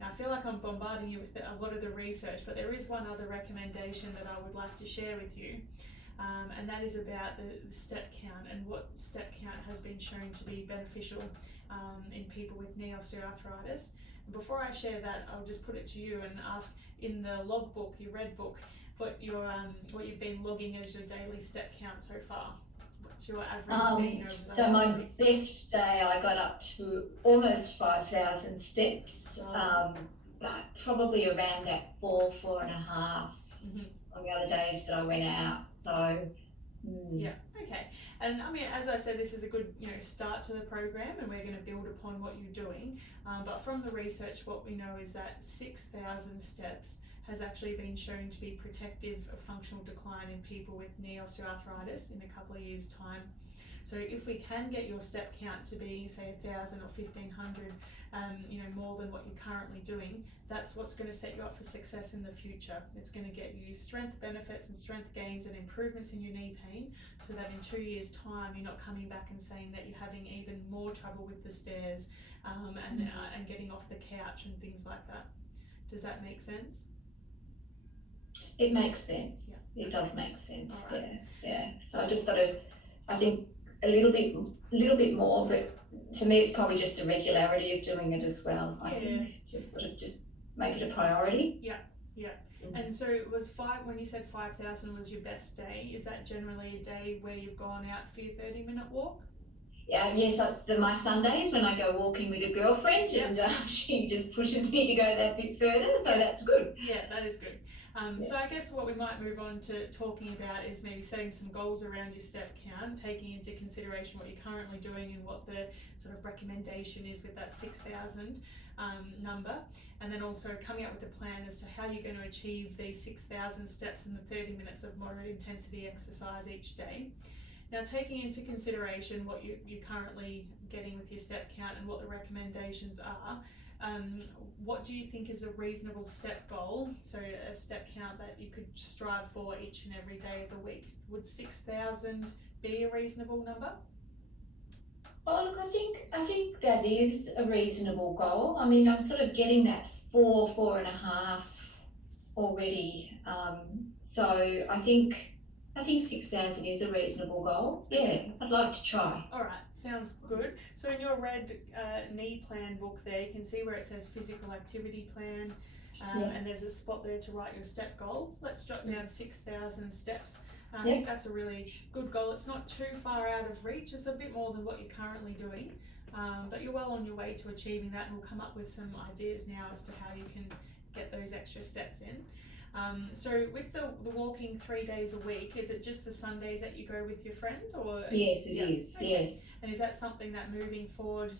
Now, I feel like I'm bombarding you with a lot of the research, but there is one other recommendation that I would like to share with you. And that is about the step count and what step count has been shown to be beneficial in people with knee osteoarthritis. And before I share that, I'll just put it to you and ask, in the logbook, your red book, what you've been logging as your daily step count so far. What's your average been over the So last my week? best day I got up to almost 5,000 steps, but probably around that 4.5 on the other days that I went out. So yeah, okay. And I mean, as I said, this is a good start to the program, and we're going to build upon what you're doing. But from the research, what we know is that 6,000 steps has actually been shown to be protective of functional decline in people with knee osteoarthritis in a couple of years' time. So if we can get your step count to be, say, 1,000 or 1,500, more than what you're currently doing, that's what's going to set you up for success in the future. It's going to get you strength benefits and strength gains and improvements in your knee pain, so that in 2 years' time you're not coming back and saying that you're having even more trouble with the stairs and getting off the couch and things like that. Does that make sense? it makes sense. Yeah. It does make sense. Right. Yeah. So I just got to, I think, a little bit more, but for me it's probably just the regularity of doing it as well. I think just make it a priority. Yeah. And so it was when you said 5,000 was your best day, is that generally a day where you've gone out for your 30-minute walk? Yes, that's my Sundays when I go walking with a girlfriend, and she just pushes me to go that bit further, so that's good. Yeah, that is good. So I guess what we might move on to talking about is maybe setting some goals around your step count, taking into consideration what you're currently doing and what the sort of recommendation is with that 6,000 number, and then also coming up with a plan as to how you're going to achieve these 6,000 steps in the 30 minutes of moderate intensity exercise each day. Now, taking into consideration what you're currently getting with your step count and what the recommendations are, what do you think is a reasonable step goal? So a step count that you could strive for each and every day of the week. Would 6,000 be a reasonable number? Oh, look, I think that is a reasonable goal. I mean, I'm sort of getting that 4.5 already. So I think 6,000 is a reasonable goal. Yeah, I'd like to try. All right, sounds good. So in your red knee plan book there, you can see where it says physical activity plan, and there's a spot there to write your step goal. Let's jot down 6,000 steps. I think that's a really good goal. It's not too far out of reach. It's a bit more than what you're currently doing, but you're well on your way to achieving that, and we'll come up with some ideas now as to how you can get those extra steps in. So with the walking 3 days a week, is it just the Sundays that you go with your friend, or? Yes, it is. Okay. Yes. And is that something that moving forward